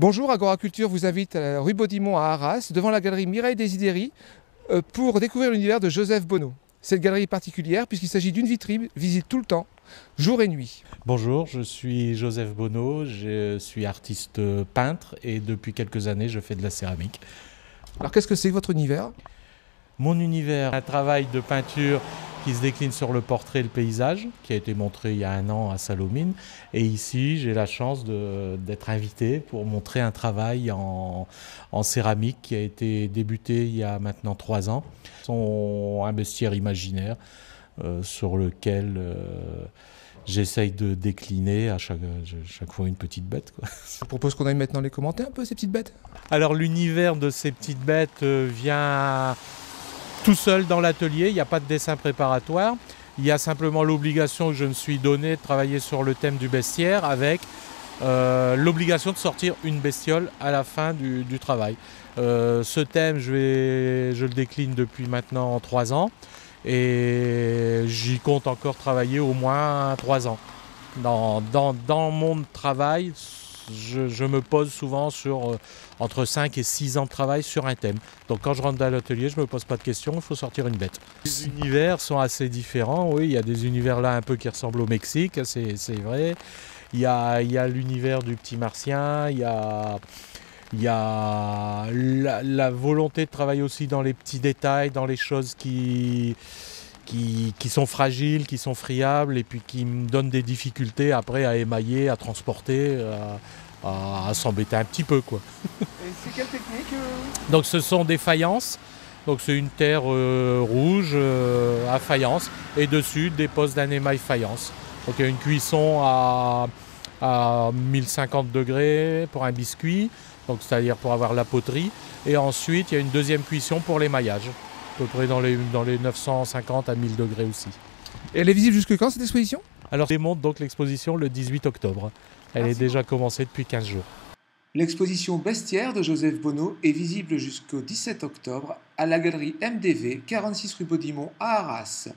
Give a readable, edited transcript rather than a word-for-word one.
Bonjour, Agoraculture vous invite à la rue Baudimont à Arras, devant la galerie Mireille Desideri, pour découvrir l'univers de Joseph Bonneau. Cette galerie est particulière puisqu'il s'agit d'une vitrine visible tout le temps, jour et nuit. Bonjour, je suis Joseph Bonneau, je suis artiste peintre et depuis quelques années je fais de la céramique. Alors qu'est-ce que c'est que votre univers? Mon univers, un travail de peinture qui se décline sur le portrait et le paysage, qui a été montré il y a 1 an à Salomine. Et ici, j'ai la chance d'être invité pour montrer un travail en céramique qui a été débuté il y a maintenant 3 ans. Un bestiaire imaginaire sur lequel j'essaye de décliner à chaque fois une petite bête, quoi. Je propose qu'on aille maintenant les commenter un peu, ces petites bêtes. Alors l'univers de ces petites bêtes vient tout seul dans l'atelier, il n'y a pas de dessin préparatoire. Il y a simplement l'obligation que je me suis donnée de travailler sur le thème du bestiaire avec l'obligation de sortir une bestiole à la fin du travail. Ce thème, je le décline depuis maintenant 3 ans et j'y compte encore travailler au moins 3 ans. Dans mon travail, je me pose souvent sur entre 5 et 6 ans de travail sur un thème. Donc quand je rentre dans l'atelier, je ne me pose pas de questions, il faut sortir une bête. Les univers sont assez différents, oui, il y a des univers là un peu qui ressemblent au Mexique, c'est vrai. Il y a l'univers du petit martien, il y a la volonté de travailler aussi dans les petits détails, dans les choses qui sont fragiles, qui sont friables et puis qui me donnent des difficultés après à émailler, à transporter, à s'embêter un petit peu, quoi. Et c'est quelle technique Donc ce sont des faïences, donc c'est une terre rouge à faïence et dessus des postes d'un émail faïence. Donc il y a une cuisson à 1050 degrés pour un biscuit, donc c'est-à-dire pour avoir la poterie, et ensuite il y a une deuxième cuisson pour l'émaillage, à peu près dans les 950 à 1000 degrés aussi. Et elle est visible jusque quand cette exposition? Alors je démonte donc l'exposition le 18 octobre. Elle est déjà commencée depuis 15 jours. L'exposition Bestiaire de Joseph Bonneau est visible jusqu'au 17 octobre à la galerie MDV, 46 rue Baudimont à Arras.